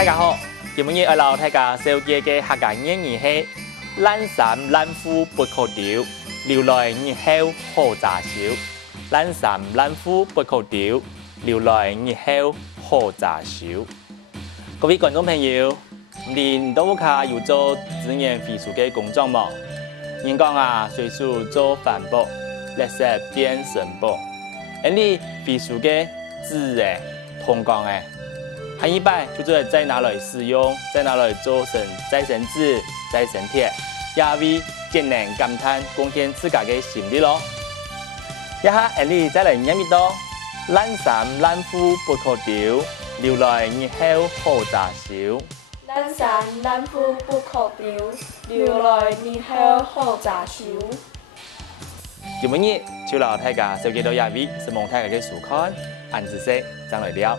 大家好，今日要老大家小姐嘅客家谚语係：懶衫懶褲不可丟，留來日後好扎手。懶衫懶褲不可丟，留來日後好扎手。各位觀眾朋友，你到屋企有做資源回收嘅工作冇？人講啊，隨手做環保，垃圾變環保。你回收嘅紙誒、銅鋼誒。下一擺就做再拿來使用，再拿來做成再生紙、再生鐵，也為節能減碳貢獻自家嘅心力咯。一下你再來念一道：懶衫懶褲不可丟，留來日後好扎手。懶衫懶褲不可丟，留來日後好扎手。今日就老大家小記到這位是蒙大家嘅書看，按知識將來了。